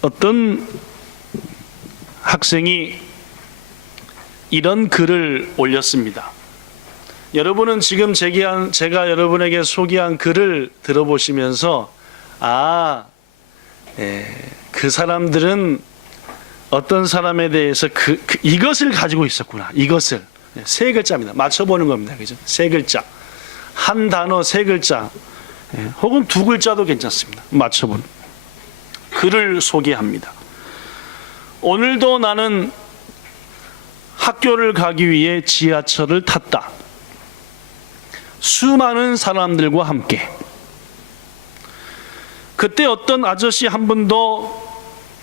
어떤 학생이 이런 글을 올렸습니다. 여러분은 지금 제가 여러분에게 소개한 글을 들어보시면서 그 사람들은 어떤 사람에 대해서 이것을 가지고 있었구나. 이것을 세 글자입니다. 맞춰보는 겁니다. 그죠? 세 글자, 한 단어 세 글자, 혹은 두 글자도 괜찮습니다. 맞춰보는 글을 소개합니다. 오늘도 나는 학교를 가기 위해 지하철을 탔다. 수많은 사람들과 함께. 그때 어떤 아저씨 한 분도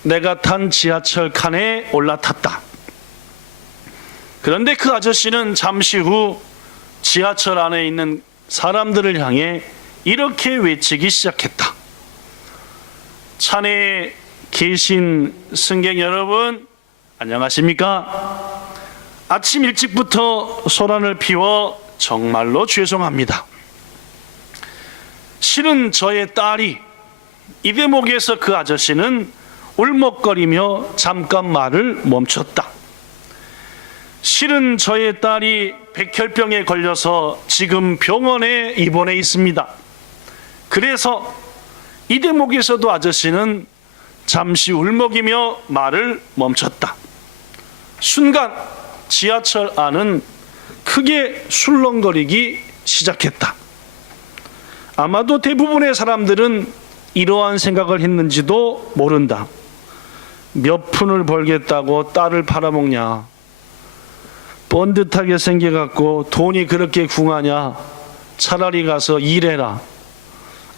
내가 탄 지하철 칸에 올라탔다. 그런데 그 아저씨는 잠시 후 지하철 안에 있는 사람들을 향해 이렇게 외치기 시작했다. 차내에 계신 승객 여러분, 안녕하십니까? 아침 일찍부터 소란을 피워 정말로 죄송합니다. 실은 저의 딸이, 이 대목에서 그 아저씨는 울먹거리며 잠깐 말을 멈췄다. 실은 저의 딸이 백혈병에 걸려서 지금 병원에 입원해 있습니다. 그래서 이 대목에서도 아저씨는 잠시 울먹이며 말을 멈췄다. 순간 지하철 안은 크게 술렁거리기 시작했다. 아마도 대부분의 사람들은 이러한 생각을 했는지도 모른다. 몇 푼을 벌겠다고 딸을 팔아먹냐? 번듯하게 생겨갖고 돈이 그렇게 궁하냐? 차라리 가서 일해라.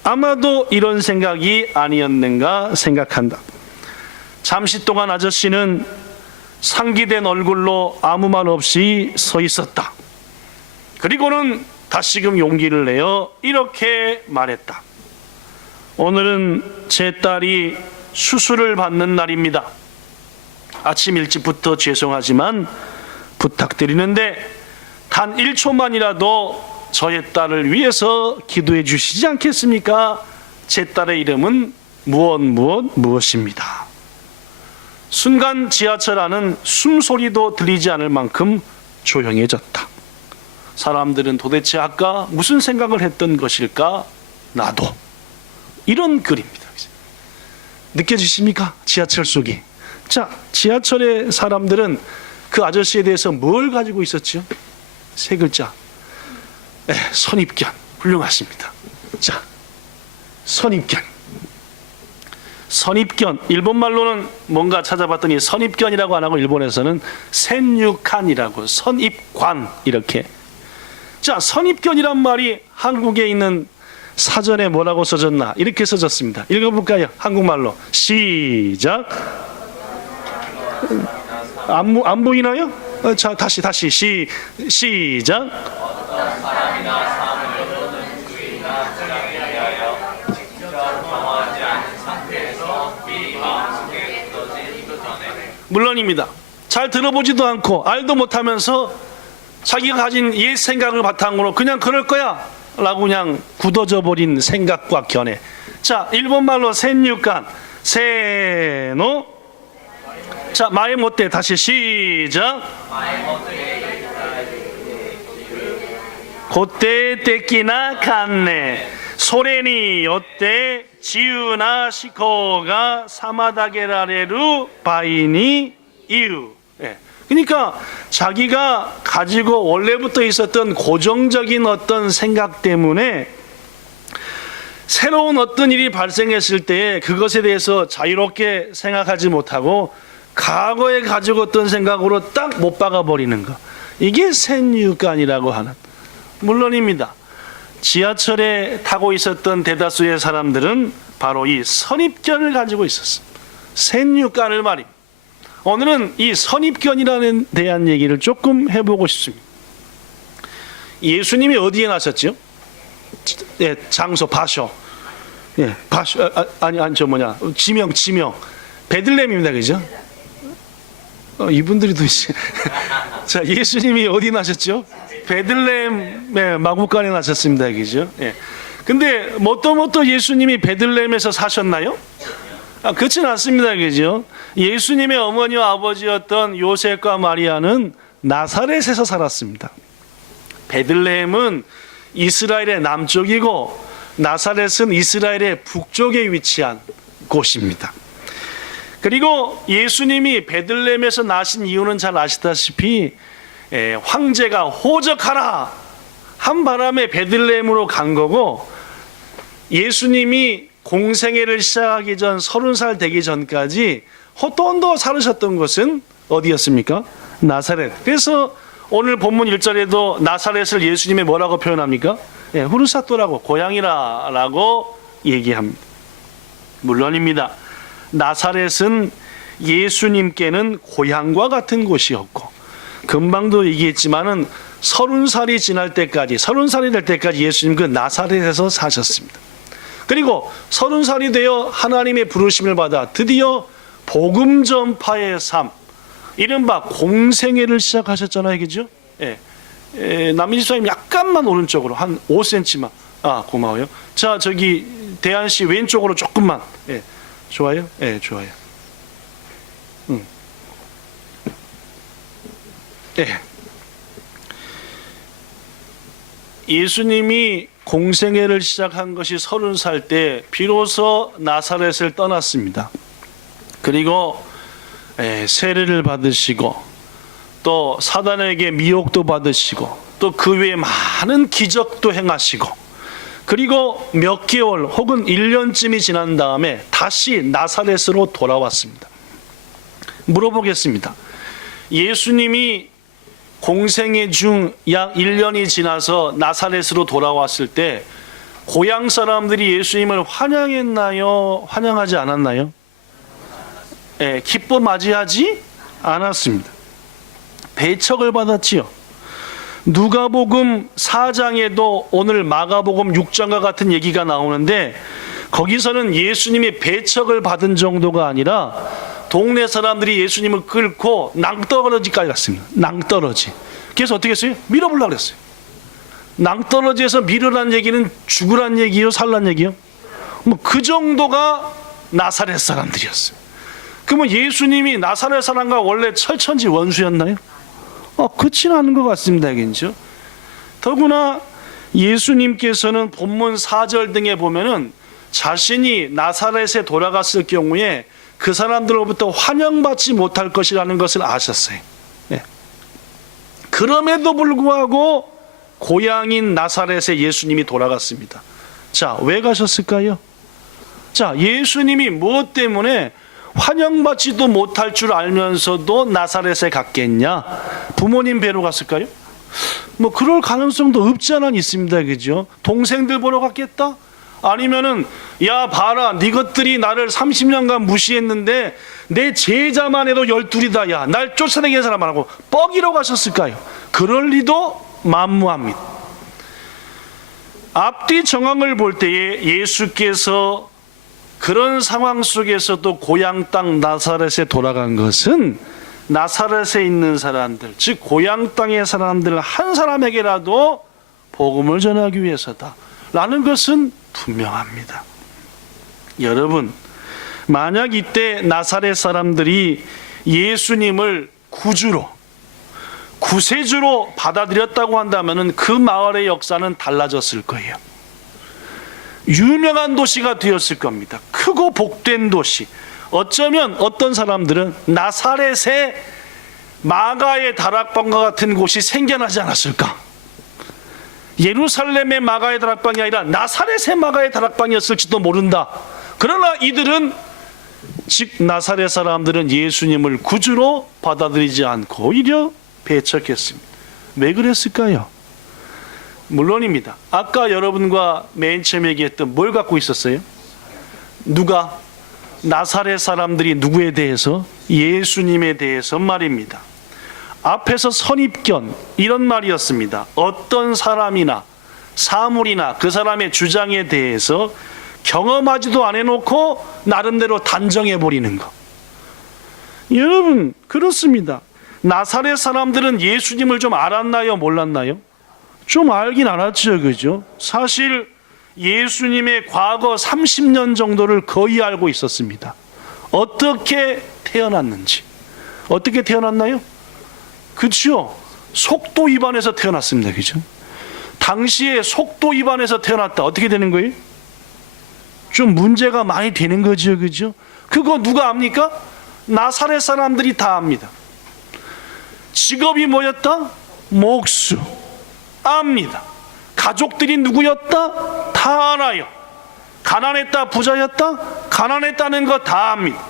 아마도 이런 생각이 아니었는가 생각한다. 잠시 동안 아저씨는 상기된 얼굴로 아무 말 없이 서 있었다. 그리고는 다시금 용기를 내어 이렇게 말했다. 오늘은 제 딸이 수술을 받는 날입니다. 아침 일찍부터 죄송하지만 부탁드리는데 단 1초만이라도 저의 딸을 위해서 기도해 주시지 않겠습니까? 제 딸의 이름은 무엇입니다. 순간 지하철 안은 숨소리도 들리지 않을 만큼 조용해졌다. 사람들은 도대체 아까 무슨 생각을 했던 것일까? 나도. 이런 글입니다. 느껴지십니까? 지하철 속이. 자, 지하철의 사람들은 그 아저씨에 대해서 뭘 가지고 있었죠? 세 글자. 선입견. 훌륭하십니다. 자, 선입견. 선입견. 일본말로는 뭔가 찾아봤더니 선입견이라고 안 하고 일본에서는 센유칸이라고, 선입관 이렇게. 자, 선입견이란 말이 한국에 있는 사전에 뭐라고 써졌나? 이렇게 써졌습니다. 읽어볼까요? 한국말로. 시작. 안 보이나요? 자, 다시 시작. 물론입니다. 잘 들어보지도 않고 알도 못하면서 자기가 가진 옛 생각을 바탕으로 그냥 그럴 거야 라고 그냥 굳어져 버린 생각과 견해. 자, 일본말로 센유간, 세노. 자, 마에모떼 다시 시작. 고때 때끼나 간네 소레니 요때 지유나 시코가 사마다게라레루 바이니 이유. 그러니까 자기가 가지고 원래부터 있었던 고정적인 어떤 생각 때문에 새로운 어떤 일이 발생했을 때 그것에 대해서 자유롭게 생각하지 못하고 과거에 가지고 있던 생각으로 딱 못 박아버리는 것. 이게 센유간이라고 하는. 물론입니다. 지하철에 타고 있었던 대다수의 사람들은 바로 이 선입견을 가지고 있었습니다. 센유간을 말입니다. 오늘은 이 선입견이라는 대한 얘기를 조금 해보고 싶습니다. 예수님이 어디에 나셨죠? 장소 바쇼. 바쇼 지명 베들레헴입니다, 그죠? 이분들이 도대체 자, 예수님이 어디 나셨죠? 베들레헴의 마구간에 나셨습니다, 그죠? 근데 뭣도 예수님이 베들레헴에서 사셨나요? 그렇지는 않습니다. 그죠? 예수님의 어머니와 아버지였던 요셉과 마리아는 나사렛에서 살았습니다. 베들레헴은 이스라엘의 남쪽이고 나사렛은 이스라엘의 북쪽에 위치한 곳입니다. 그리고 예수님이 베들레헴에서 나신 이유는 잘 아시다시피 황제가 호적하라 한 바람에 베들레헴으로 간 거고, 예수님이 공생애를 시작하기 전 30살 되기 전까지 호돈도 살으셨던 곳은 어디였습니까? 나사렛. 그래서 오늘 본문 1절에도 나사렛을 예수님이 뭐라고 표현합니까? 후르사토라고, 고향이라고 얘기합니다. 물론입니다. 나사렛은 예수님께는 고향과 같은 곳이었고, 금방도 얘기했지만은 30살이 지날 때까지, 30살이 될 때까지 예수님 그 나사렛에서 사셨습니다. 그리고 30살이 되어 하나님의 부르심을 받아 드디어 복음 전파의 삶, 이른바 공생애를 시작하셨잖아요. 그죠? 남민 집사님 약간만 오른쪽으로 한 5cm만. 고마워요. 자, 저기 대한 씨 왼쪽으로 조금만. 좋아요? 좋아요. 예수님이 공생애를 시작한 것이 30살 때 비로소 나사렛을 떠났습니다. 그리고 세례를 받으시고 또 사단에게 미혹도 받으시고 또 그 외에 많은 기적도 행하시고, 그리고 몇 개월 혹은 1년쯤이 지난 다음에 다시 나사렛으로 돌아왔습니다. 물어보겠습니다. 예수님이 공생애 중 약 1년이 지나서 나사렛으로 돌아왔을 때 고향 사람들이 예수님을 환영했나요? 환영하지 않았나요? 기뻐 맞이하지 않았습니다. 배척을 받았지요. 누가복음 4장에도 오늘 마가복음 6장과 같은 얘기가 나오는데, 거기서는 예수님이 배척을 받은 정도가 아니라 동네 사람들이 예수님을 끌고 낭떠러지까지 갔습니다. 낭떠러지. 그래서 어떻게 했어요? 밀어보려고 그랬어요. 낭떠러지에서 밀으란 얘기는 죽으란 얘기요, 살란 얘기요? 뭐 그 정도가 나사렛 사람들이었어요. 그러면 예수님이 나사렛 사람과 원래 철천지 원수였나요? 그렇지는 않은 것 같습니다. 그죠? 더구나 예수님께서는 본문 4절 등에 보면은 자신이 나사렛에 돌아갔을 경우에 그 사람들로부터 환영받지 못할 것이라는 것을 아셨어요. 그럼에도 불구하고 고향인 나사렛에 예수님이 돌아갔습니다. 자, 왜 가셨을까요? 자, 예수님이 무엇 때문에 환영받지도 못할 줄 알면서도 나사렛에 갔겠냐? 부모님 뵈러 갔을까요? 뭐 그럴 가능성도 없지 않아 있습니다. 그죠? 동생들 보러 갔겠다? 아니면은 야 봐라, 네 것들이 나를 30년간 무시했는데 내 제자만 해도 12이다. 야, 날 쫓아내게 사람 안 하고 뻐기러 가셨을까요? 그럴 리도 만무합니다. 앞뒤 정황을 볼 때에 예수께서 그런 상황 속에서도 고향 땅 나사렛에 돌아간 것은 나사렛에 있는 사람들, 즉 고향 땅의 사람들 한 사람에게라도 복음을 전하기 위해서다 라는 것은 분명합니다. 여러분, 만약 이때 나사렛 사람들이 예수님을 구주로, 구세주로 받아들였다고 한다면 그 마을의 역사는 달라졌을 거예요. 유명한 도시가 되었을 겁니다. 크고 복된 도시. 어쩌면 어떤 사람들은 나사렛의 마가의 다락방과 같은 곳이 생겨나지 않았을까? 예루살렘의 마가의 다락방이 아니라 나사렛의 마가의 다락방이었을지도 모른다. 그러나 이들은, 즉 나사렛 사람들은 예수님을 구주로 받아들이지 않고 오히려 배척했습니다. 왜 그랬을까요? 물론입니다. 아까 여러분과 맨 처음 얘기했던 뭘 갖고 있었어요? 누가? 나사렛 사람들이 누구에 대해서? 예수님에 대해서 말입니다. 앞에서 선입견, 이런 말이었습니다. 어떤 사람이나 사물이나 그 사람의 주장에 대해서 경험하지도 안 해놓고 나름대로 단정해버리는 것. 여러분, 그렇습니다. 나사렛 사람들은 예수님을 좀 알았나요? 몰랐나요? 좀 알긴 알았죠. 그죠? 사실 예수님의 과거 30년 정도를 거의 알고 있었습니다. 어떻게 태어났는지. 어떻게 태어났나요? 그렇죠. 속도 위반해서 태어났습니다. 그죠? 당시에 속도 위반해서 태어났다. 어떻게 되는 거예요? 좀 문제가 많이 되는 거죠. 그죠? 그거 누가 압니까? 나사렛 사람들이 다 압니다. 직업이 뭐였다? 목수. 압니다. 가족들이 누구였다? 다 알아요. 가난했다, 부자였다? 가난했다는 거 다 압니다.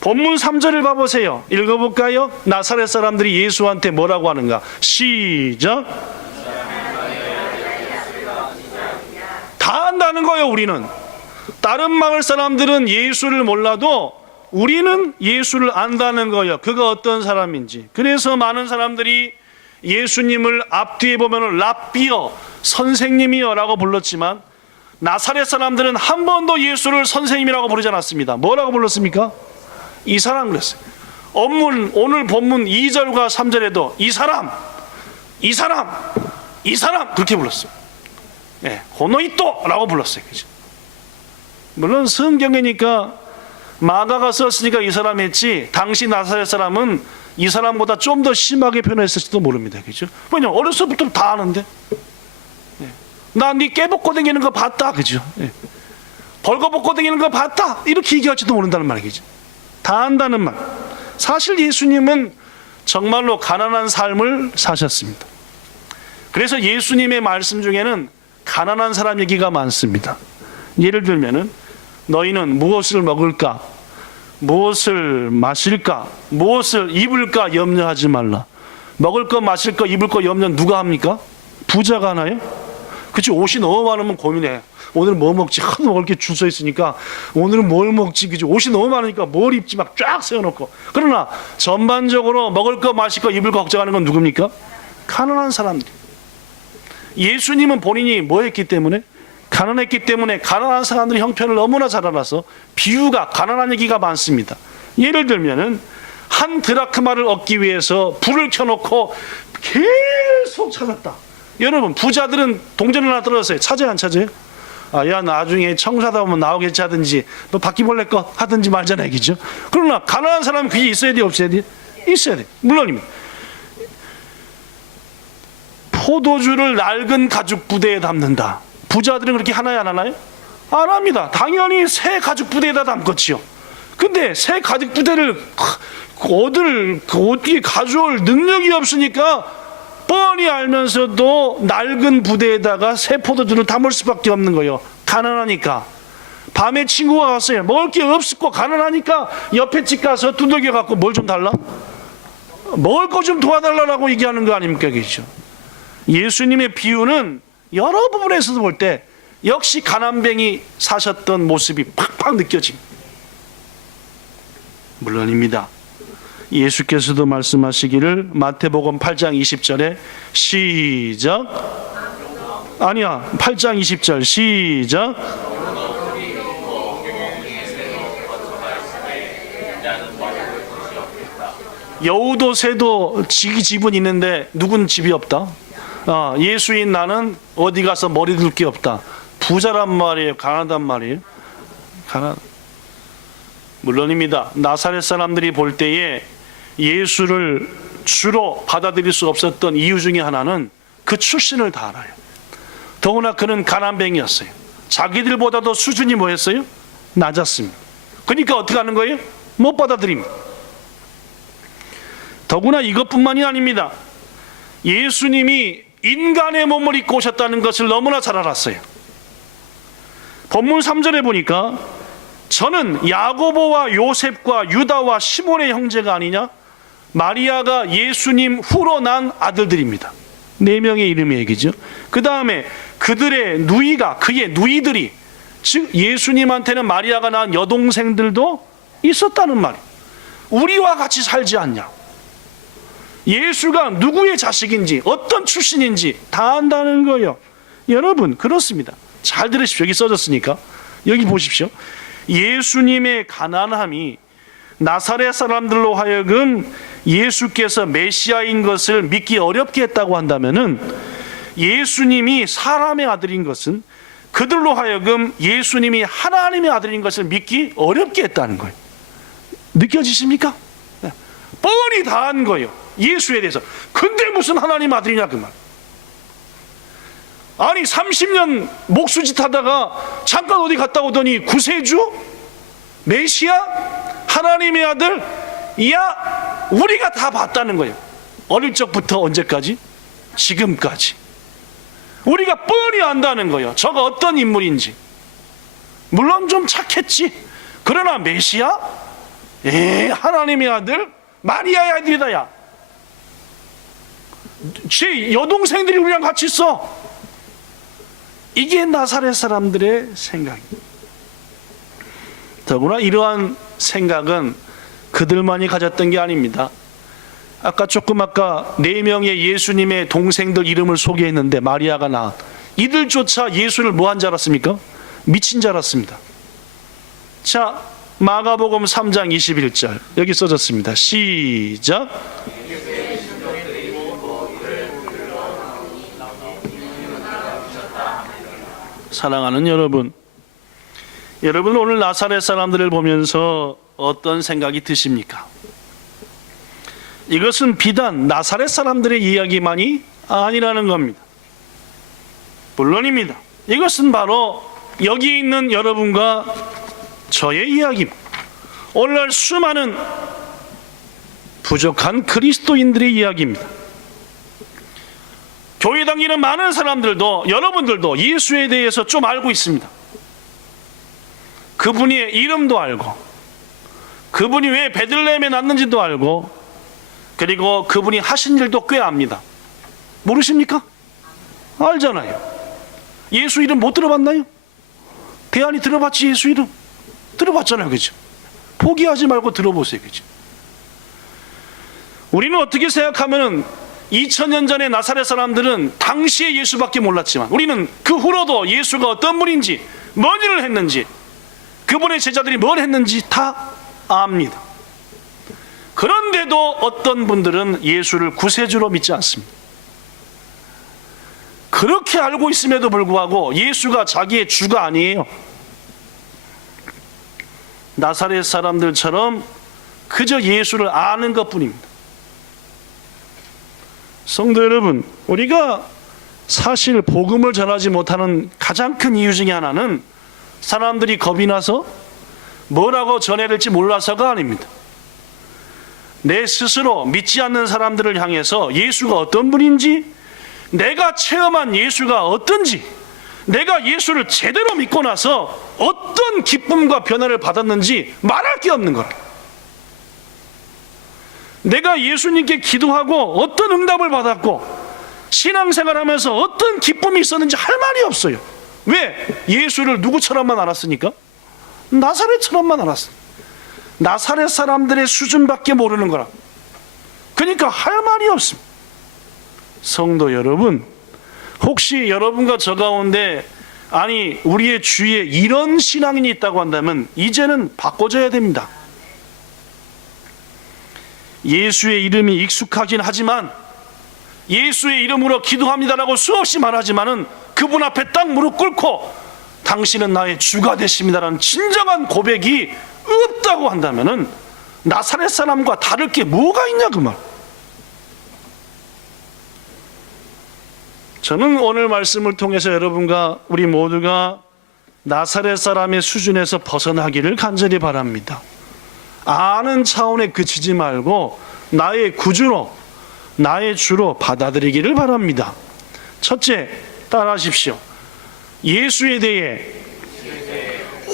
본문 3절을 봐보세요. 읽어볼까요? 나사렛 사람들이 예수한테 뭐라고 하는가? 시작. 다 안다는 거예요. 우리는. 다른 마을 사람들은 예수를 몰라도 우리는 예수를 안다는 거예요. 그가 어떤 사람인지. 그래서 많은 사람들이 예수님을 앞뒤에 보면 랍비어, 선생님이여 라고 불렀지만 나사렛 사람들은 한 번도 예수를 선생님이라고 부르지 않았습니다. 뭐라고 불렀습니까? 이 사람 그랬어요. 오늘 본문 2절과 3절에도 이 사람 그렇게 불렀어요. 예, 고노이토라고 불렀어요. 그죠? 물론 성경이니까 마가가 썼으니까 이 사람 했지, 당시 나사렛 사람은 이 사람보다 좀 더 심하게 표현했을지도 모릅니다. 그죠? 왜냐면 어려서부터 다 아는데. 예. 나 네 깨벗고 다니는 거 봤다. 그죠? 예. 벌거벗고 다니는 거 봤다. 이렇게 얘기할지도 모른다는 말이죠. 다 안다는 말. 사실 예수님은 정말로 가난한 삶을 사셨습니다. 그래서 예수님의 말씀 중에는 가난한 사람 얘기가 많습니다. 예를 들면은 너희는 무엇을 먹을까? 무엇을 마실까? 무엇을 입을까? 염려하지 말라. 먹을 거, 마실 거, 입을 거 염려 누가 합니까? 부자가 하나요? 그치, 옷이 너무 많으면 고민해. 오늘 뭐 먹지? 하도 먹을 게 줄 서 있으니까 오늘은 뭘 먹지? 그치? 옷이 너무 많으니까 뭘 입지? 막 쫙 세워놓고. 그러나 전반적으로 먹을 거, 마실 거, 입을 거 걱정하는 건 누굽니까? 가난한 사람들. 예수님은 본인이 뭐 했기 때문에? 가난했기 때문에 가난한 사람들의 형편을 너무나 잘 알아서 비유가, 가난한 얘기가 많습니다. 예를 들면은 한 드라크마를 얻기 위해서 불을 켜놓고 계속 찾았다. 여러분, 부자들은 동전 하나 떨어졌어요. 찾아요, 안 찾아요? 아, 야, 나중에 청소하다 보면 나오겠지 하든지 뭐 바퀴벌레 거 하든지 말잖아요. 그죠? 그러나 가난한 사람은 그게 있어야 돼, 없어야 돼? 있어야 돼. 물론입니다. 포도주를 낡은 가죽 부대에 담는다. 부자들은 그렇게 하나요, 안 하나요? 안 합니다. 당연히 새 가죽 부대에다 담겠지요. 근데 새 가죽 부대를 어떻게 가져올 능력이 없으니까 뻔히 알면서도 낡은 부대에다가 새 포도주를 담을 수밖에 없는 거예요. 가난하니까. 밤에 친구가 왔어요. 먹을 게 없고 가난하니까 옆에 집 가서 두들겨 갖고 뭘 좀 달라? 먹을 거 좀 도와달라고 얘기하는 거 아닙니까? 그죠? 예수님의 비유는 여러 부분에서도 볼 때 역시 가난뱅이 사셨던 모습이 팍팍 느껴집니다. 물론입니다. 예수께서도 말씀하시기를 마태복음 8장 20절에 시작. 아니야, 8장 20절 시작. 여우도 새도 지기 집은 있는데 누군 집이 없다. 예수인 나는 어디 가서 머리 둘 게 없다. 부자란 말이에요? 가난하단 말이에요? 물론입니다. 나사렛 사람들이 볼 때에 예수를 주로 받아들일 수 없었던 이유 중에 하나는 그 출신을 다 알아요. 더구나 그는 가난뱅이였어요. 자기들보다도 수준이 뭐였어요? 낮았습니다. 그러니까 어떻게 하는 거예요? 못 받아들입니다. 더구나 이것뿐만이 아닙니다. 예수님이 인간의 몸을 입고 오셨다는 것을 너무나 잘 알았어요. 본문 3절에 보니까 저는 야고보와 요셉과 유다와 시몬의 형제가 아니냐? 마리아가 예수님 후로 난 아들들입니다. 4명의 이름의 얘기죠. 그 다음에 그들의 누이가, 그의 누이들이, 즉 예수님한테는 마리아가 낳은 여동생들도 있었다는 말이에요. 우리와 같이 살지 않냐? 예수가 누구의 자식인지 어떤 출신인지 다 안다는 거예요. 여러분, 그렇습니다. 잘 들으십시오. 여기 써졌으니까. 여기 보십시오. 예수님의 가난함이 나사렛 사람들로 하여금 예수께서 메시아인 것을 믿기 어렵게 했다고 한다면은, 예수님이 사람의 아들인 것은 그들로 하여금 예수님이 하나님의 아들인 것을 믿기 어렵게 했다는 거예요. 느껴지십니까? 뻔히 다 한 거예요, 예수에 대해서. 근데 무슨 하나님 아들이냐 그 말. 아니 30년 목수짓 하다가 잠깐 어디 갔다 오더니 구세주? 메시아? 하나님의 아들? 야, 우리가 다 봤다는 거예요. 어릴 적부터 언제까지? 지금까지 우리가 뻔히 안다는 거예요, 저가 어떤 인물인지. 물론 좀 착했지. 그러나 메시아? 하나님의 아들? 마리아의 아들이다. 야, 제 여동생들이 우리랑 같이 있어. 이게 나사렛 사람들의 생각입니다. 더구나 이러한 생각은 그들만이 가졌던 게 아닙니다. 아까 4명의 예수님의 동생들 이름을 소개했는데 마리아가 낳은 이들조차 예수를 뭐한 줄 알았습니까? 미친 줄 알았습니다. 자, 마가복음 3장 21절 여기 써졌습니다. 시작. 사랑하는 여러분, 오늘 나사렛 사람들을 보면서 어떤 생각이 드십니까? 이것은 비단 나사렛 사람들의 이야기만이 아니라는 겁니다. 물론입니다. 이것은 바로 여기 있는 여러분과 저의 이야기입니다. 오늘날 수많은 부족한 그리스도인들의 이야기입니다. 교회 다니는 많은 사람들도, 여러분들도 예수에 대해서 좀 알고 있습니다. 그분의 이름도 알고, 그분이 왜 베들레헴에 났는지도 알고, 그리고 그분이 하신 일도 꽤 압니다. 모르십니까? 알잖아요. 예수 이름 못 들어봤나요? 대안이 들어봤지. 예수 이름 들어봤잖아요, 그죠? 포기하지 말고 들어보세요, 그죠? 우리는 어떻게 생각하면은 2000년 전에 나사렛 사람들은 당시에 예수밖에 몰랐지만 우리는 그 후로도 예수가 어떤 분인지, 뭔 일을 했는지, 그분의 제자들이 뭘 했는지 다 압니다. 그런데도 어떤 분들은 예수를 구세주로 믿지 않습니다. 그렇게 알고 있음에도 불구하고 예수가 자기의 주가 아니에요. 나사렛 사람들처럼 그저 예수를 아는 것뿐입니다. 성도 여러분, 우리가 사실 복음을 전하지 못하는 가장 큰 이유 중에 하나는 사람들이 겁이 나서 뭐라고 전해야 될지 몰라서가 아닙니다. 내 스스로 믿지 않는 사람들을 향해서 예수가 어떤 분인지, 내가 체험한 예수가 어떤지, 내가 예수를 제대로 믿고 나서 어떤 기쁨과 변화를 받았는지 말할 게 없는 거라. 내가 예수님께 기도하고 어떤 응답을 받았고 신앙생활하면서 어떤 기쁨이 있었는지 할 말이 없어요. 왜? 예수를 누구처럼만 알았으니까? 나사렛처럼만 알았어요. 나사렛 사람들의 수준밖에 모르는 거라. 그러니까 할 말이 없습니다. 성도 여러분, 혹시 여러분과 저 가운데 아니 우리의 주위에 이런 신앙인이 있다고 한다면 이제는 바꿔줘야 됩니다. 예수의 이름이 익숙하긴 하지만, 예수의 이름으로 기도합니다라고 수없이 말하지만은 그분 앞에 딱 무릎 꿇고 당신은 나의 주가 되십니다라는 진정한 고백이 없다고 한다면은 나사렛 사람과 다를 게 뭐가 있냐 그 말. 저는 오늘 말씀을 통해서 여러분과 우리 모두가 나사렛 사람의 수준에서 벗어나기를 간절히 바랍니다. 아는 차원에 그치지 말고 나의 구주로, 나의 주로 받아들이기를 바랍니다. 첫째, 따라하십시오. 예수에 대해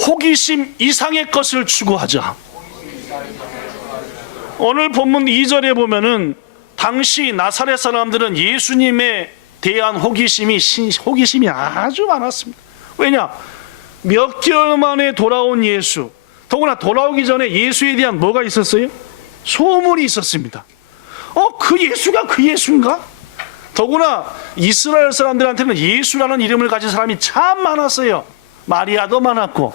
호기심 이상의 것을 추구하자. 오늘 본문 2절에 보면은 당시 나사렛 사람들은 예수님에 대한 호기심이 아주 많았습니다. 왜냐? 몇 개월 만에 돌아온 예수, 더구나 돌아오기 전에 예수에 대한 뭐가 있었어요? 소문이 있었습니다. 그 예수가 그 예수인가? 더구나 이스라엘 사람들한테는 예수라는 이름을 가진 사람이 참 많았어요. 마리아도 많았고,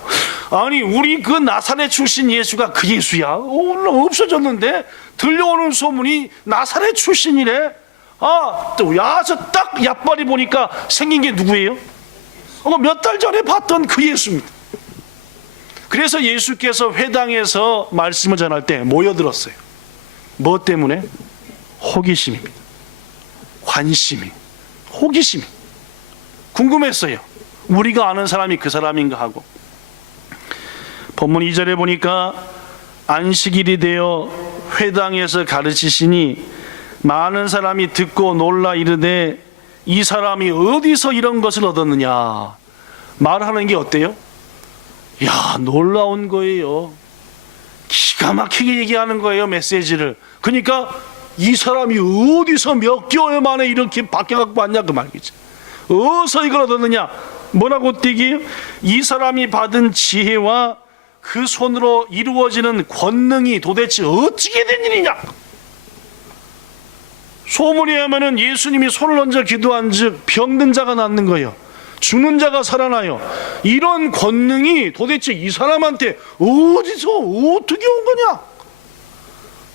아니 우리 그 나사렛 출신 예수가 그 예수야? 오늘 없어졌는데 들려오는 소문이 나사렛 출신이래. 또 야, 저 딱 얕발이 보니까 생긴 게 누구예요? 몇 달 전에 봤던 그 예수입니다. 그래서 예수께서 회당에서 말씀을 전할 때 모여들었어요. 뭐 때문에? 호기심입니다. 관심이, 호기심이 궁금했어요. 우리가 아는 사람이 그 사람인가 하고. 본문 2절에 보니까 안식일이 되어 회당에서 가르치시니 많은 사람이 듣고 놀라 이르되 이 사람이 어디서 이런 것을 얻었느냐. 말하는 게 어때요? 야, 놀라운 거예요. 기가 막히게 얘기하는 거예요, 메시지를. 그러니까 이 사람이 어디서 몇 개월 만에 이렇게 바뀌어갖고 왔냐 그 말이지. 어디서 이걸 얻었느냐. 뭐라고 띠기? 이 사람이 받은 지혜와 그 손으로 이루어지는 권능이 도대체 어찌게 된 일이냐. 소문에 하면은 예수님이 손을 얹어 기도한 즉 병든 자가 낫는 거예요. 죽는 자가 살아나요. 이런 권능이 도대체 이 사람한테 어디서 어떻게 온 거냐.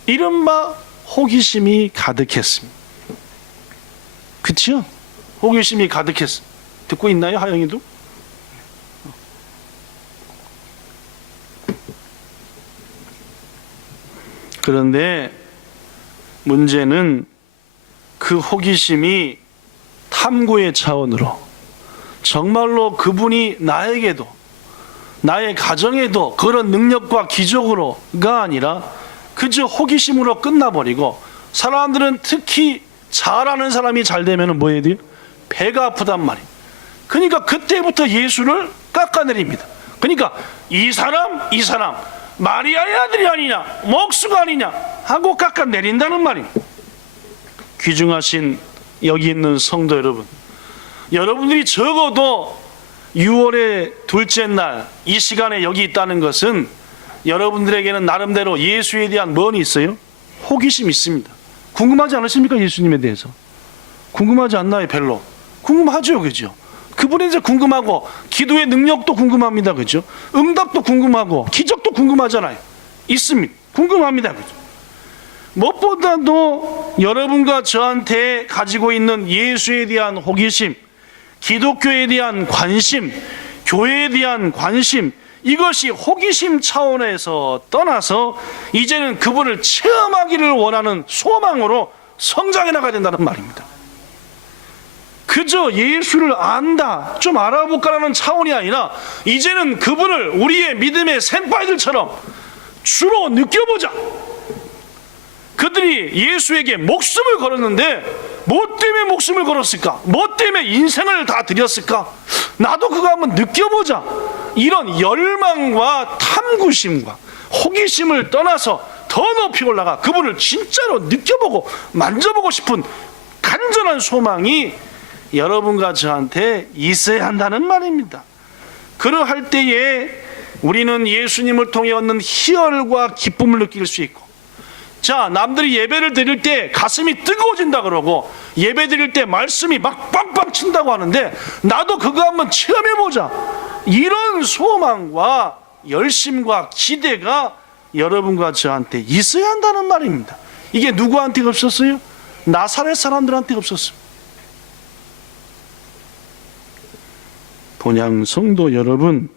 이른바 호기심이 가득했습니다. 그치요? 호기심이 가득했습니다. 듣고 있나요, 하영이도? 그런데 문제는 그 호기심이 탐구의 차원으로 정말로 그분이 나에게도 나의 가정에도 그런 능력과 기적으로가 아니라 그저 호기심으로 끝나버리고, 사람들은 특히 잘하는 사람이 잘 되면 뭐 해야 돼요? 배가 아프단 말이에요. 그러니까 그때부터 예수를 깎아내립니다. 그러니까 이 사람 마리아의 아들이 아니냐, 목수가 아니냐 하고 깎아내린다는 말입니다. 귀중하신 여기 있는 성도 여러분, 여러분들이 적어도 6월의 둘째 날 이 시간에 여기 있다는 것은 여러분들에게는 나름대로 예수에 대한 뭔이 있어요? 호기심이 있습니다. 궁금하지 않으십니까? 예수님에 대해서 궁금하지 않나요? 별로 궁금하죠, 그죠? 그분에 대해서 궁금하고, 기도의 능력도 궁금합니다, 그죠? 응답도 궁금하고, 기적도 궁금하잖아요. 있습니다. 궁금합니다, 그죠? 무엇보다도 여러분과 저한테 가지고 있는 예수에 대한 호기심, 기독교에 대한 관심, 교회에 대한 관심, 이것이 호기심 차원에서 떠나서 이제는 그분을 체험하기를 원하는 소망으로 성장해 나가야 된다는 말입니다. 그저 예수를 안다, 좀 알아볼까라는 차원이 아니라 이제는 그분을 우리의 믿음의 센파이들처럼 주로 느껴보자. 그들이 예수에게 목숨을 걸었는데 뭐 때문에 목숨을 걸었을까? 뭐 때문에 인생을 다 드렸을까? 나도 그거 한번 느껴보자. 이런 열망과 탐구심과 호기심을 떠나서 더 높이 올라가 그분을 진짜로 느껴보고 만져보고 싶은 간절한 소망이 여러분과 저한테 있어야 한다는 말입니다. 그러할 때에 우리는 예수님을 통해 얻는 희열과 기쁨을 느낄 수 있고, 자, 남들이 예배를 드릴 때 가슴이 뜨거워진다 그러고 예배 드릴 때 말씀이 막 빵빵 친다고 하는데 나도 그거 한번 체험해보자. 이런 소망과 열심과 기대가 여러분과 저한테 있어야 한다는 말입니다. 이게 누구한테 없었어요? 나사렛 사람들한테 없었어요. 본향 성도 여러분,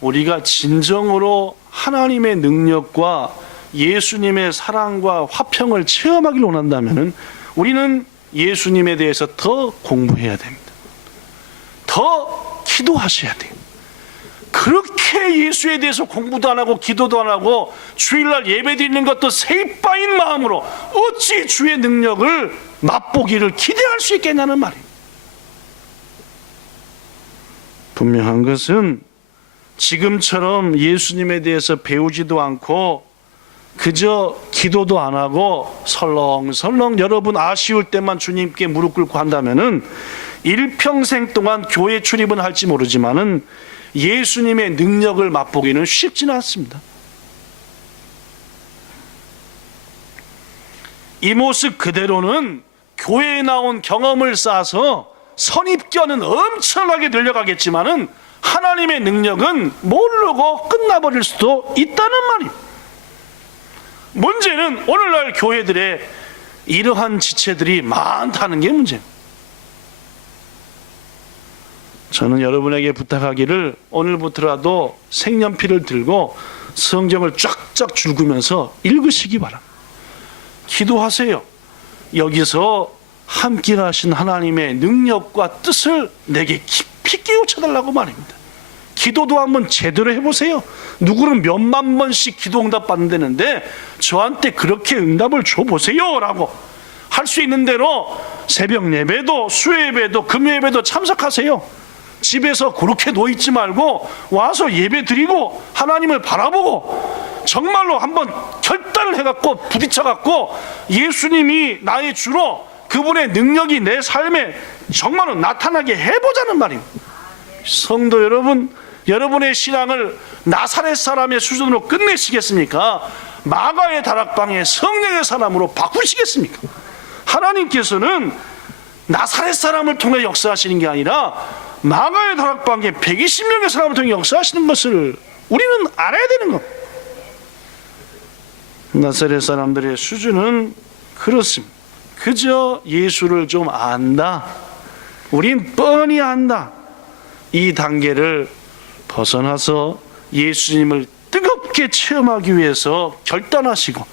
우리가 진정으로 하나님의 능력과 예수님의 사랑과 화평을 체험하기를 원한다면 우리는 예수님에 대해서 더 공부해야 됩니다. 더 기도하셔야 돼요. 그렇게 예수에 대해서 공부도 안 하고 기도도 안 하고 주일날 예배 드리는 것도 세입바인 마음으로 어찌 주의 능력을 맛보기를 기대할 수 있겠냐는 말이에요. 분명한 것은 지금처럼 예수님에 대해서 배우지도 않고 그저 기도도 안 하고 설렁설렁 여러분 아쉬울 때만 주님께 무릎 꿇고 한다면은 일평생 동안 교회 출입은 할지 모르지만은 예수님의 능력을 맛보기는 쉽지는 않습니다. 이 모습 그대로는 교회에 나온 경험을 쌓아서 선입견은 엄청나게 늘려가겠지만은 하나님의 능력은 모르고 끝나버릴 수도 있다는 말입니다. 문제는 오늘날 교회들의 이러한 지체들이 많다는 게 문제입니다. 저는 여러분에게 부탁하기를 오늘부터라도 색연필을 들고 성경을 쫙쫙 줄구면서 읽으시기 바랍니다. 기도하세요. 여기서 함께 하신 하나님의 능력과 뜻을 내게 깊이 깨우쳐달라고 말입니다. 기도도 한번 제대로 해보세요. 누구는 몇만 번씩 기도 응답 받는다는데 저한테 그렇게 응답을 줘보세요 라고 할 수 있는 대로 새벽 예배도 수요 예배도 금요 예배도 참석하세요. 집에서 그렇게 누워있지 말고 와서 예배 드리고 하나님을 바라보고 정말로 한번 결단을 해갖고 부딪혀갖고 예수님이 나의 주로 그분의 능력이 내 삶에 정말로 나타나게 해보자는 말입니다. 성도 여러분, 여러분의 신앙을 나사렛 사람의 수준으로 끝내시겠습니까? 마가의 다락방의 성령의 사람으로 바꾸시겠습니까? 하나님께서는 나사렛 사람을 통해 역사하시는 게 아니라 마가의 다락방에 120명의 사람을 통해 역사하시는 것을 우리는 알아야 되는 겁니다. 나사렛 사람들의 수준은 그렇습니다. 그저 예수를 좀 안다, 우린 뻔히 안다, 이 단계를 벗어나서 예수님을 뜨겁게 체험하기 위해서 결단하시고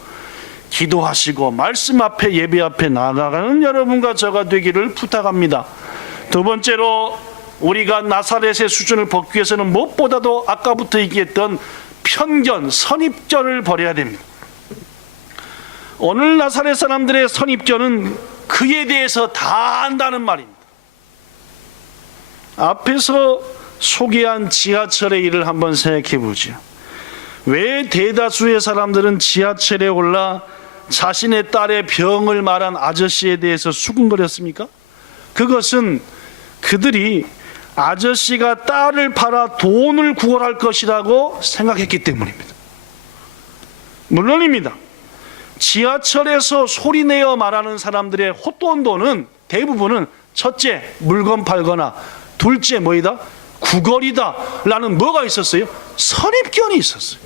기도하시고 말씀 앞에 예배 앞에 나아가는 여러분과 저가 되기를 부탁합니다. 두 번째로 우리가 나사렛의 수준을 벗기 위해서는 무엇보다도 아까부터 얘기했던 편견, 선입견을 버려야 됩니다. 오늘 나사렛 사람들의 선입견은 그에 대해서 다 안다는 말입니다. 앞에서 소개한 지하철의 일을 한번 생각해 보죠. 왜 대다수의 사람들은 지하철에 올라 자신의 딸의 병을 말한 아저씨에 대해서 수군거렸습니까? 그것은 그들이 아저씨가 딸을 팔아 돈을 구걸할 것이라고 생각했기 때문입니다. 물론입니다. 지하철에서 소리내어 말하는 사람들의 헛돈 돈은 대부분은 첫째, 물건 팔거나 둘째, 뭐이다? 구걸이다 라는 뭐가 있었어요? 선입견이 있었어요.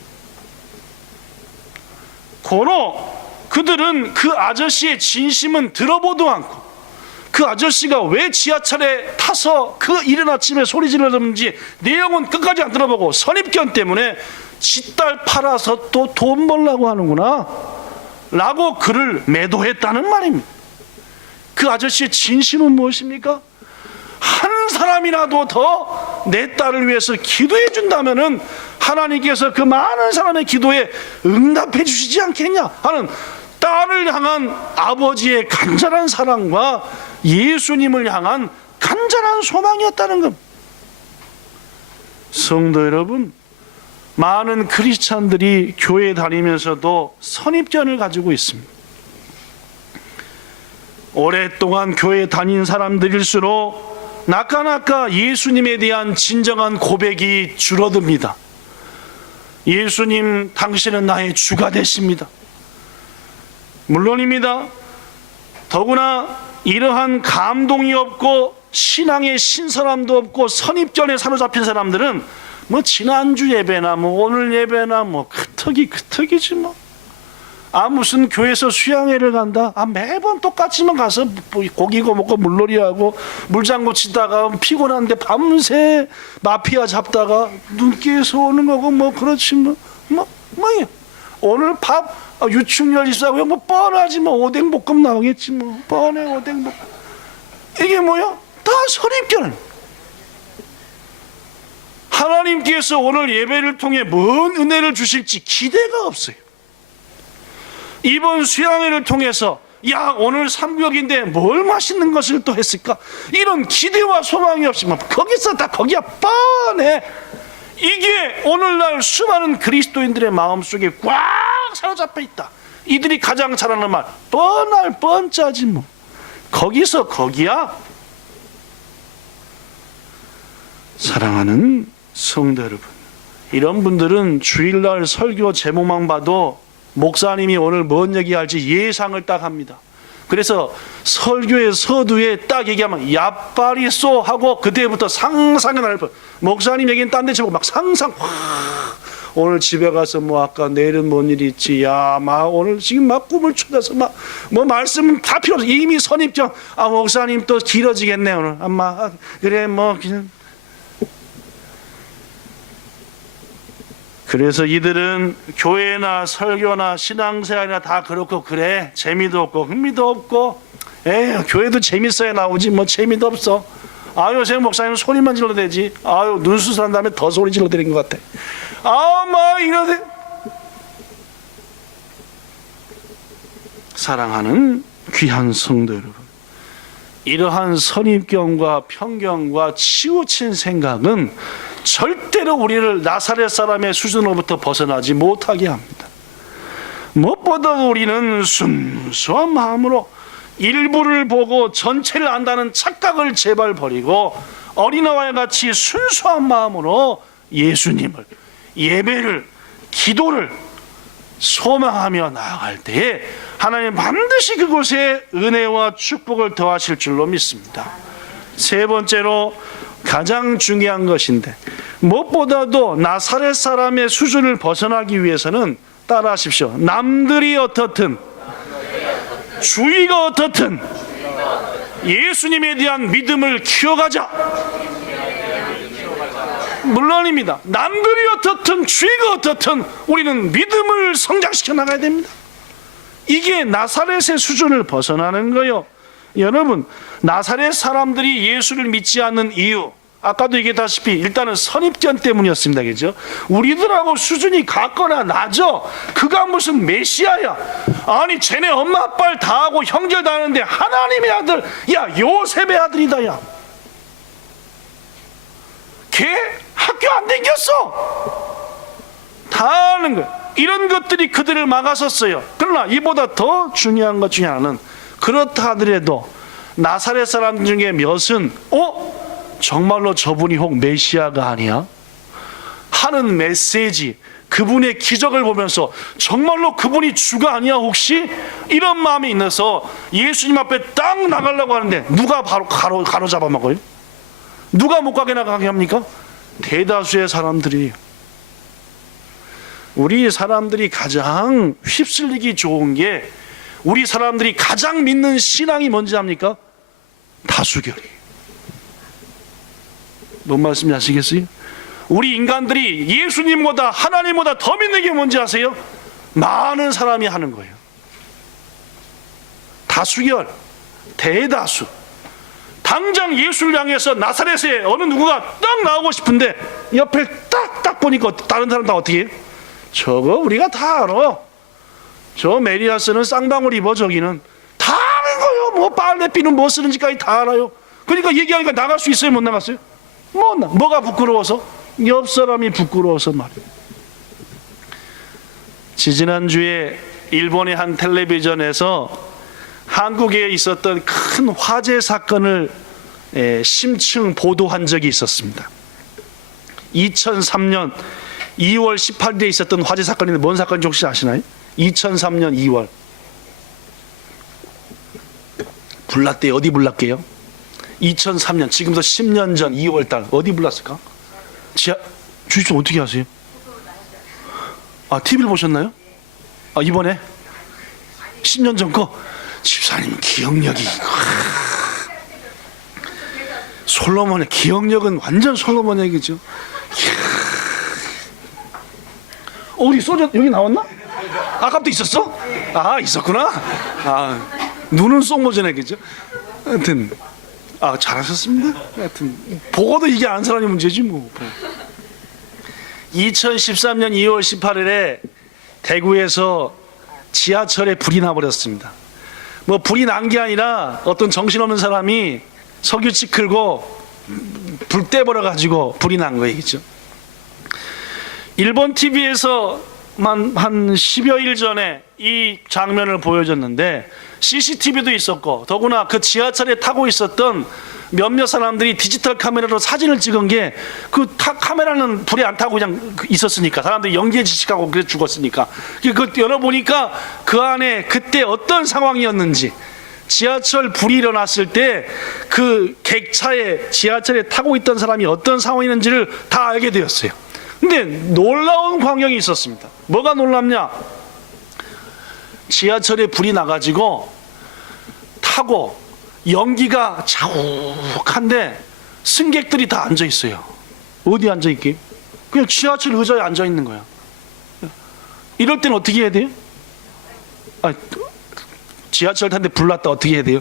고로 그들은 그 아저씨의 진심은 들어보도 않고 그 아저씨가 왜 지하철에 타서 그 이른 아침에 소리 지르는지 내용은 끝까지 안 들어보고 선입견 때문에 지 딸 팔아서 또 돈 벌려고 하는구나 라고 그를 매도했다는 말입니다. 그 아저씨의 진심은 무엇입니까? 한 사람이라도 더 내 딸을 위해서 기도해 준다면은 하나님께서 그 많은 사람의 기도에 응답해 주시지 않겠냐 하는 딸을 향한 아버지의 간절한 사랑과 예수님을 향한 간절한 소망이었다는 것. 성도 여러분, 많은 크리스찬들이 교회 다니면서도 선입견을 가지고 있습니다. 오랫동안 교회 다닌 사람들일수록 나까나까 예수님에 대한 진정한 고백이 줄어듭니다. 예수님, 당신은 나의 주가 되십니다. 물론입니다. 더구나 이러한 감동이 없고 신앙의 신선함도 없고 선입견에 사로잡힌 사람들은 뭐 지난주 예배나 뭐 오늘 예배나 뭐 그턱이지 뭐. 무슨 교회에서 수양회를 간다. 매번 똑같이만 가서 고기 구워 먹고 물놀이하고 물장구 치다가 피곤한데 밤새 마피아 잡다가 눈께서 오는 거고 뭐 그렇지 뭐야. 오늘 밥 유충열 있어요. 뭐 뻔하지 뭐 오뎅볶음 나오겠지 뭐 뻔해 오뎅볶음. 이게 뭐야? 다 선입견. 하나님께서 오늘 예배를 통해 뭔 은혜를 주실지 기대가 없어요. 이번 수양회를 통해서 야 오늘 삼구역인데 뭘 맛있는 것을 또 했을까? 이런 기대와 소망이 없이 거기서 다 거기야 뻔해. 이게 오늘날 수많은 그리스도인들의 마음속에 꽉 사로잡혀 있다. 이들이 가장 잘하는 말 뻔할 뻔짜지 뭐. 거기서 거기야. 사랑하는 성도 여러분, 이런 분들은 주일날 설교 제목만 봐도 목사님이 오늘 뭔 얘기할지 예상을 딱 합니다. 그래서 설교의 서두에 딱 얘기하면 야빨이 쏘 하고 그때부터 상상이 날 뻔. 목사님 얘기는 딴 데 치고 막 상상. 오늘 집에 가서 뭐 아까 내일은 뭔 일이 있지. 오늘 지금 막 꿈을 쫓아서 뭐 말씀은 다 필요 없어. 이미 선입견. 목사님 또 길어지겠네 오늘. 그래 뭐 그냥 그래서 이들은 교회나 설교나 신앙생활이나 다 그렇고, 그래 재미도 없고 흥미도 없고, 교회도 재밌어야 나오지 뭐 재미도 없어. 요새 목사님 소리만 질러도 되지. 눈 수술한 다음에 더 소리 질러드린 것 같아. 뭐 이러대. 사랑하는 귀한 성도 여러분, 이러한 선입견과 편견과 치우친 생각은 절대로 우리를 나사렛 사람의 수준으로부터 벗어나지 못하게 합니다. 무엇보다 우리는 순수한 마음으로 일부를 보고 전체를 안다는 착각을 제발 버리고, 어린아이와 같이 순수한 마음으로 예수님을, 예배를, 기도를 소망하며 나아갈 때에 하나님 반드시 그곳에 은혜와 축복을 더하실 줄로 믿습니다. 세 번째로 가장 중요한 것인데, 무엇보다도 나사렛 사람의 수준을 벗어나기 위해서는, 따라하십시오, 남들이 어떻든 주위가 어떻든 예수님에 대한 믿음을 키워가자. 물론입니다. 남들이 어떻든 주위가 어떻든 우리는 믿음을 성장시켜 나가야 됩니다. 이게 나사렛의 수준을 벗어나는 거요. 여러분, 나사렛 사람들이 예수를 믿지 않는 이유, 아까도 얘기했다시피 일단은 선입견 때문이었습니다. 그죠? 우리들하고 수준이 같거나 낮아. 그가 무슨 메시아야. 아니 쟤네 엄마 아빠를 다 하고 형제를 다 하는데 하나님의 아들, 야 요셉의 아들이다. 야 걔 학교 안 다녔어. 다 하는 거야. 이런 것들이 그들을 막았었어요. 그러나 이보다 더 중요한 것 중에 하나는, 그렇다 하더라도 나사렛 사람 중에 몇은 정말로 저분이 혹 메시아가 아니야? 하는 메시지, 그분의 기적을 보면서 정말로 그분이 주가 아니야 혹시? 이런 마음이 있어서 예수님 앞에 딱 나가려고 하는데 누가 바로 가로잡아 먹어요? 누가 못 가게 나가게 합니까? 대다수의 사람들이. 우리 사람들이 가장 휩쓸리기 좋은 게, 우리 사람들이 가장 믿는 신앙이 뭔지 압니까? 다수결이. 뭔 말씀인지 아시겠어요? 우리 인간들이 예수님보다 하나님보다 더 믿는 게 뭔지 아세요? 많은 사람이 하는 거예요. 다수결, 대다수. 당장 예수를 향해서 나사렛에 어느 누구가 딱 나오고 싶은데 옆에 딱 보니까 다른 사람 다 어떻게 해요? 저거 우리가 다 알아. 저 메리아스는 쌍방울 입어. 저기는 다 아는 거예요. 뭐 빨래비는 뭐 쓰는지까지 다 알아요. 그러니까 얘기하니까 나갈 수 있어요? 못 나갔어요? 뭐가 부끄러워서? 옆 사람이 부끄러워서 말이에요. 지지난주에 일본의 한 텔레비전에서 한국에 있었던 큰 화재 사건을 심층 보도한 적이 있었습니다. 2003년 2월 18일에 있었던 화재 사건인데, 뭔 사건인지 혹시 아시나요? 2003년 2월 불났대요. 어디 불났게요? 2003년, 지금부터 10년 전 2월 달 어디 불났을까? 주십시오. 어떻게 아세요? TV를 보셨나요? 이번에 10년 전 거. 집사님 기억력이, 솔로몬의 기억력은 완전 솔로몬 얘기죠. 어디 소저 여기 나왔나? 아까부터 있었어? 있었구나. 눈은 쏙모전 얘기죠. 하여튼 잘하셨습니다. 하여튼 보고도 이게 안 사람이 문제지 뭐. 2013년 2월 18일에 대구에서 지하철에 불이 나버렸습니다. 뭐 불이 난 게 아니라 어떤 정신없는 사람이 석유치 끌고 불 떼버려 가지고 불이 난 거예요. 일본 TV에서만 한 10여일 전에 이 장면을 보여줬는데, CCTV도 있었고, 더구나 그 지하철에 타고 있었던 몇몇 사람들이 디지털 카메라로 사진을 찍은 게, 카메라는 불에 안 타고 그냥 있었으니까, 사람들이 연기에 지식하고 그래 죽었으니까, 그걸 열어보니까 그 안에 그때 어떤 상황이었는지, 지하철 불이 일어났을 때 그 객차에, 지하철에 타고 있던 사람이 어떤 상황이었는지를 다 알게 되었어요. 근데 놀라운 광경이 있었습니다. 뭐가 놀랍냐? 지하철에 불이 나가지고 타고 연기가 자욱한데 승객들이 다 앉아 있어요. 어디 앉아 있게? 그냥 지하철 의자에 앉아 있는 거야. 이럴 때는 어떻게 해야 돼요? 지하철 탄데 불났다 어떻게 해야 돼요?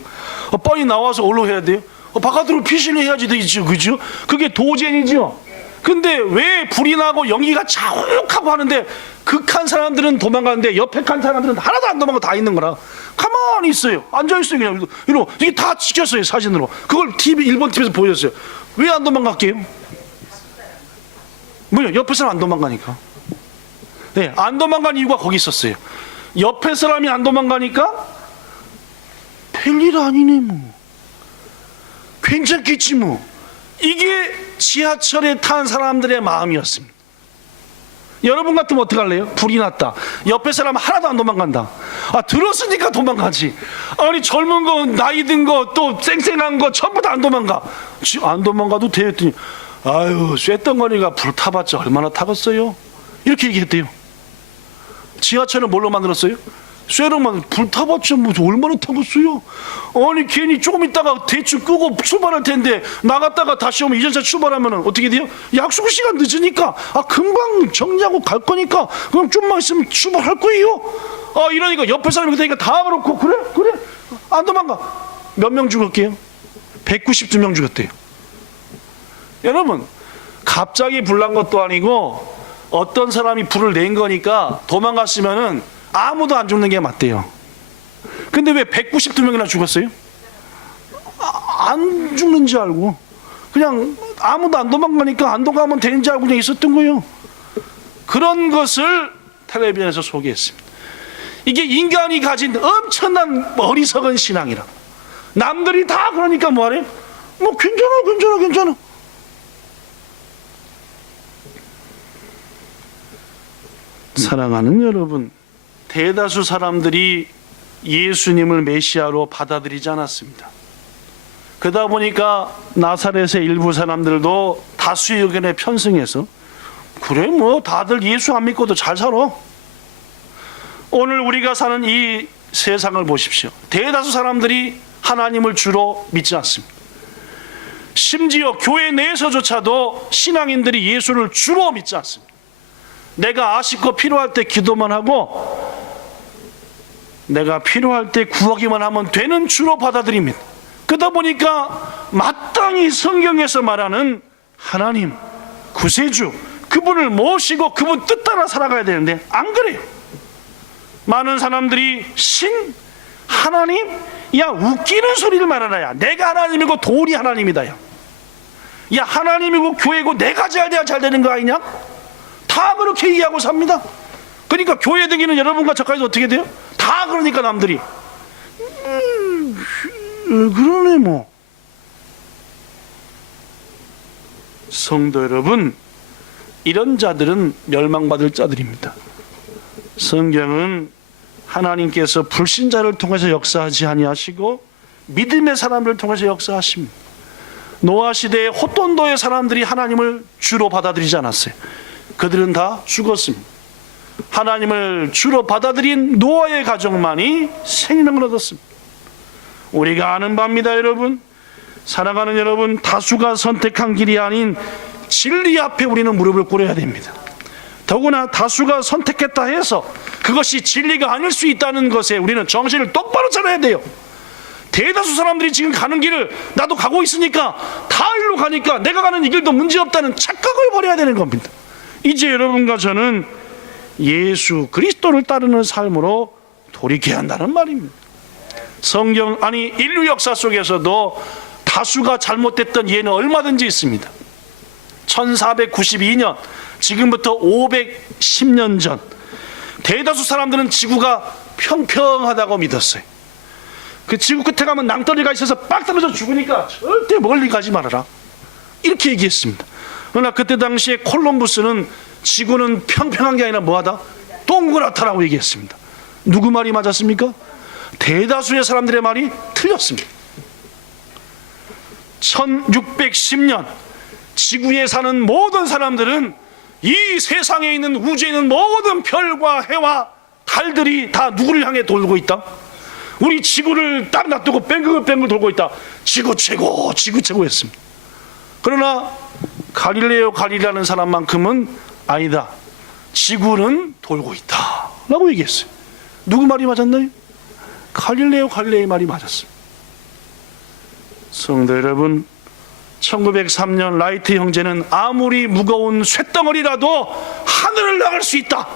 빨리 나와서 올라해야 돼요? 바깥으로 피신을 해야지 되죠, 그죠? 그게 도젠이죠. 근데 왜 불이 나고 연기가 자욱하고 하는데 극한 사람들은 도망가는데 옆에 간 사람들은 하나도 안 도망가 다 있는 거라 가만히 있어요. 앉아있어요. 그냥 이러고 이게 다 찍혔어요, 사진으로. 그걸 일본 TV에서 보여줬어요. 왜 안 도망갈게요? 뭐냐, 옆에 사람 안 도망가니까. 네, 안 도망간 이유가 거기 있었어요. 옆에 사람이 안 도망가니까 별일 아니네 뭐, 괜찮겠지 뭐. 이게 지하철에 탄 사람들의 마음이었습니다. 여러분 같으면 어떡할래요? 불이 났다, 옆에 사람 하나도 안 도망간다. 들었으니까 도망가지. 아니 젊은 거, 나이 든 거, 또 쌩쌩한 거 전부 다 안 도망가. 안 도망가도 돼 했더니 아유 쇳덩어리가 불 타봤자 얼마나 타겠어요? 이렇게 얘기했대요. 지하철은 뭘로 만들었어요? 쇠로만. 불 타봤자 뭐 얼마나 타겠어요? 아니 괜히 조금 있다가 대충 끄고 출발할 텐데 나갔다가 다시 오면 이전차 출발하면 어떻게 돼요? 약속 시간 늦으니까 금방 정리하고 갈 거니까 그럼 좀만 있으면 출발할 거예요. 이러니까 옆에 사람이 그러니까 다 그렇고 그래 안 도망가. 몇 명 죽었게요? 192명 죽었대요. 여러분, 갑자기 불 난 것도 아니고 어떤 사람이 불을 낸 거니까 도망갔으면은 아무도 안 죽는 게 맞대요. 근데 왜 192명이나 죽었어요? 안 죽는 줄 알고 그냥 아무도 안 도망가니까 안 도망가면 되는 줄 알고 그냥 있었던 거예요. 그런 것을 텔레비전에서 소개했습니다. 이게 인간이 가진 엄청난 어리석은 신앙이라. 남들이 다 그러니까 뭐하래? 뭐 괜찮아. 사랑하는 여러분, 대다수 사람들이 예수님을 메시아로 받아들이지 않았습니다. 그러다 보니까 나사렛의 일부 사람들도 다수의 의견에 편승해서 그래 뭐 다들 예수 안 믿고도 잘 살아. 오늘 우리가 사는 이 세상을 보십시오. 대다수 사람들이 하나님을 주로 믿지 않습니다. 심지어 교회 내에서조차도 신앙인들이 예수를 주로 믿지 않습니다. 내가 아쉽고 필요할 때 기도만 하고 내가 필요할 때 구하기만 하면 되는 주로 받아들입니다. 그러다 보니까 마땅히 성경에서 말하는 하나님, 구세주, 그분을 모시고 그분 뜻 따라 살아가야 되는데 안 그래요. 많은 사람들이 하나님? 야 웃기는 소리를 말하라. 야 내가 하나님이고 돌이 하나님이다. 야 하나님이고 교회고 내가 잘 돼야 잘 되는 거 아니냐? 다 그렇게 얘기하고 삽니다. 그러니까 교회 다니는 여러분과 저까지 어떻게 돼요? 다 그러니까 남들이 그러네 뭐. 성도 여러분, 이런 자들은 멸망받을 자들입니다. 성경은 하나님께서 불신자를 통해서 역사하지 아니하시고 믿음의 사람들을 통해서 역사하십니다. 노아 시대의 호돈도의 사람들이 하나님을 주로 받아들이지 않았어요. 그들은 다 죽었습니다. 하나님을 주로 받아들인 노아의 가정만이 생명을 얻었습니다. 우리가 아는 바입니다. 여러분, 사랑하는 여러분, 다수가 선택한 길이 아닌 진리 앞에 우리는 무릎을 꿇어야 됩니다. 더구나 다수가 선택했다 해서 그것이 진리가 아닐 수 있다는 것에 우리는 정신을 똑바로 차려야 돼요. 대다수 사람들이 지금 가는 길을 나도 가고 있으니까 다 일로 가니까 내가 가는 이 길도 문제없다는 착각을 버려야 되는 겁니다. 이제 여러분과 저는 예수 그리스도를 따르는 삶으로 돌이켜야 한다는 말입니다. 인류 역사 속에서도 다수가 잘못됐던 예는 얼마든지 있습니다. 1492년, 지금부터 510년 전, 대다수 사람들은 지구가 평평하다고 믿었어요. 그 지구 끝에 가면 낭떠러지가 있어서 빡 떨어져 죽으니까 절대 멀리 가지 말아라, 이렇게 얘기했습니다. 그러나 그때 당시에 콜럼부스는 지구는 평평한 게 아니라 뭐하다? 동그랗다라고 얘기했습니다. 누구 말이 맞았습니까? 대다수의 사람들의 말이 틀렸습니다. 1610년 지구에 사는 모든 사람들은 이 세상에 있는 우주에 있는 모든 별과 해와 달들이 다 누구를 향해 돌고 있다? 우리 지구를 딱 놔두고 뱅글뱅글 돌고 있다. 지구 최고, 지구 최고였습니다. 그러나 갈릴레오 갈릴리라는 사람만큼은 아니다, 지구는 돌고 있다. 라고 얘기했어요. 누구 말이 맞았나요? 갈릴레의 말이 맞았습니다. 성도 여러분, 1903년 라이트 형제는 아무리 무거운 쇳덩어리라도 하늘을 나갈 수 있다.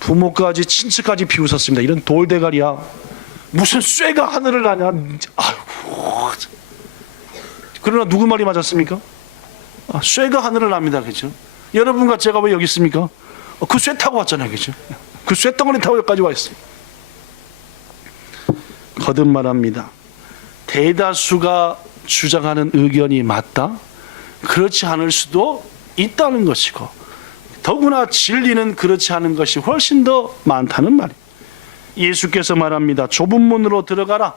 부모까지 친척까지 비웃었습니다. 이런 돌대가리야. 무슨 쇠가 하늘을 나냐. 아이고. 그러나 누구 말이 맞았습니까? 쇠가 하늘을 납니다. 그죠? 여러분과 제가 왜 여기 있습니까? 그 쇠 타고 왔잖아요. 그죠? 그 쇠덩어리 타고 여기까지 와 있어요. 거듭말합니다. 대다수가 주장하는 의견이 맞다? 그렇지 않을 수도 있다는 것이고, 더구나 진리는 그렇지 않은 것이 훨씬 더 많다는 말이에요. 예수께서 말합니다. 좁은 문으로 들어가라.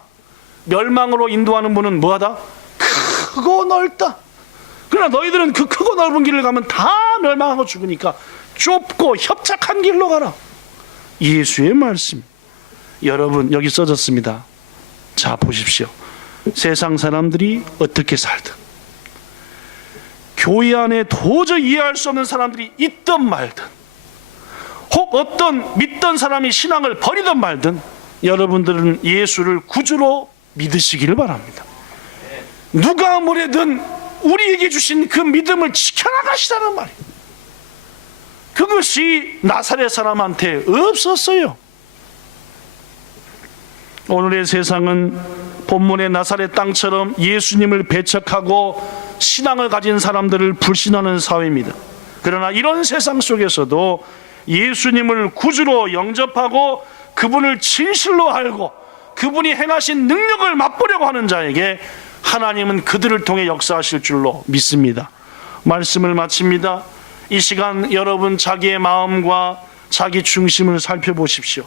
멸망으로 인도하는 문은 뭐하다? 크고 넓다. 그러나 너희들은 그 크고 넓은 길을 가면 다 멸망하고 죽으니까 좁고 협착한 길로 가라. 예수의 말씀. 여러분, 여기 써졌습니다. 자, 보십시오. 세상 사람들이 어떻게 살든, 교회 안에 도저히 이해할 수 없는 사람들이 있든 말든, 혹 어떤 믿던 사람이 신앙을 버리든 말든, 여러분들은 예수를 구주로 믿으시기를 바랍니다. 누가 뭐래든 우리에게 주신 그 믿음을 지켜나가시라는 말이에요. 그것이 나사렛 사람한테 없었어요. 오늘의 세상은 본문의 나사렛 땅처럼 예수님을 배척하고 신앙을 가진 사람들을 불신하는 사회입니다. 그러나 이런 세상 속에서도 예수님을 구주로 영접하고 그분을 진실로 알고 그분이 행하신 능력을 맛보려고 하는 자에게 하나님은 그들을 통해 역사하실 줄로 믿습니다. 말씀을 마칩니다. 이 시간 여러분 자기의 마음과 자기 중심을 살펴보십시오.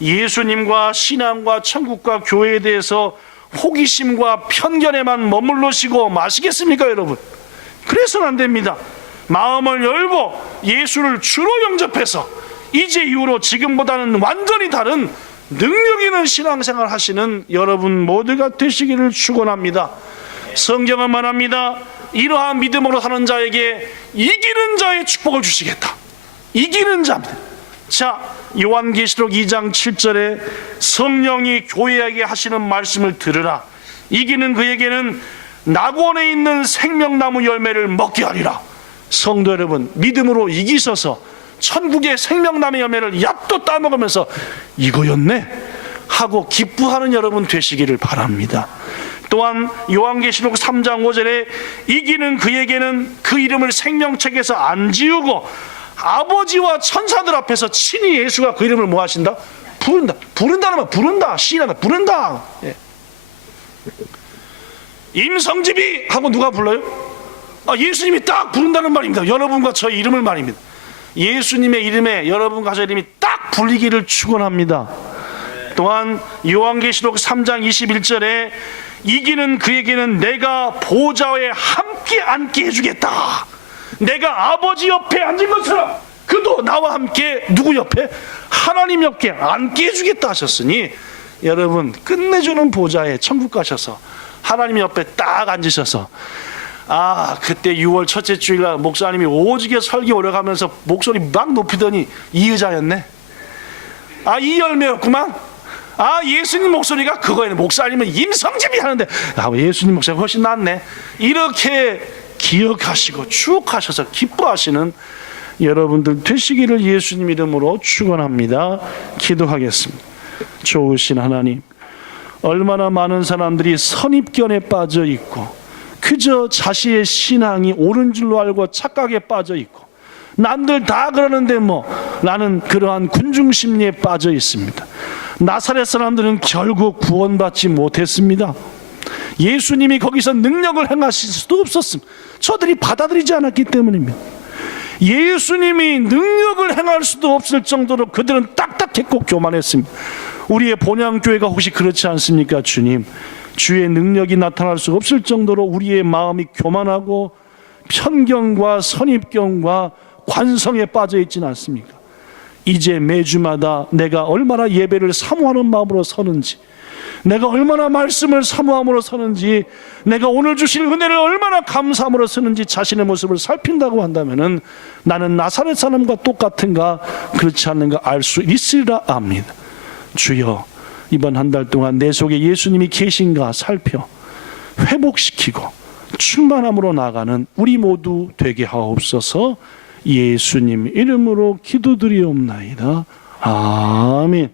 예수님과 신앙과 천국과 교회에 대해서 호기심과 편견에만 머물러시고 마시겠습니까, 여러분? 그래서는 안 됩니다. 마음을 열고 예수를 주로 영접해서 이제 이후로 지금보다는 완전히 다른 능력 있는 신앙생활 하시는 여러분 모두가 되시기를 축원합니다. 성경은 말합니다. 이러한 믿음으로 사는 자에게 이기는 자의 축복을 주시겠다. 이기는 자입니다. 자, 요한계시록 2장 7절에 성령이 교회에게 하시는 말씀을 들으라. 이기는 그에게는 낙원에 있는 생명나무 열매를 먹게 하리라. 성도 여러분, 믿음으로 이기셔서 천국의 생명나무 열매를 얕도 따먹으면서 이거였네 하고 기뻐하는 여러분 되시기를 바랍니다. 또한 요한계시록 3장 5절에 이기는 그에게는 그 이름을 생명책에서 안 지우고 아버지와 천사들 앞에서 친히 예수가 그 이름을 뭐 하신다? 부른다. 부른다는 말, 부른다. 시인한다. 부른다. 예. 임성집이 하고 누가 불러요? 예수님이 딱 부른다는 말입니다. 여러분과 저의 이름을 말입니다. 예수님의 이름에 여러분과 저의 이름이 딱 불리기를 축원합니다. 또한 요한계시록 3장 21절에 이기는 그에게는 내가 보좌에 함께 앉게 해주겠다. 내가 아버지 옆에 앉은 것처럼 그도 나와 함께 누구 옆에? 하나님 옆에 앉게 해주겠다 하셨으니 여러분 끝내주는 보좌에 천국 가셔서 하나님 옆에 딱 앉으셔서 그때 6월 첫째 주일날 목사님이 오지게 설교 오려가면서 목소리 막 높이더니 이 의자였네. 이 열매였구만. 예수님 목소리가 그거였네. 목사님은 임성집이 하는데 예수님 목소리가 훨씬 낫네. 이렇게 기억하시고 추억하셔서 기뻐하시는 여러분들 되시기를 예수님 이름으로 축원합니다. 기도하겠습니다. 좋으신 하나님, 얼마나 많은 사람들이 선입견에 빠져 있고 그저 자신의 신앙이 옳은 줄로 알고 착각에 빠져 있고 남들 다 그러는데 나는 그러한 군중심리에 빠져 있습니다. 나사렛 사람들은 결국 구원받지 못했습니다. 예수님이 거기서 능력을 행하실 수도 없었습니다. 저들이 받아들이지 않았기 때문입니다. 예수님이 능력을 행할 수도 없을 정도로 그들은 딱딱했고 교만했습니다. 우리의 본향교회가 혹시 그렇지 않습니까? 주님, 주의 능력이 나타날 수 없을 정도로 우리의 마음이 교만하고 편견과 선입견과 관성에 빠져 있지는 않습니까? 이제 매주마다 내가 얼마나 예배를 사모하는 마음으로 서는지, 내가 얼마나 말씀을 사모함으로 사는지, 내가 오늘 주신 은혜를 얼마나 감사함으로 쓰는지 자신의 모습을 살핀다고 한다면은 나는 나사렛 사람과 똑같은가 그렇지 않는가 알 수 있으리라 압니다. 주여, 이번 한 달 동안 내 속에 예수님이 계신가 살펴 회복시키고 충만함으로 나가는 우리 모두 되게 하옵소서. 예수님 이름으로 기도드리옵나이다. 아멘.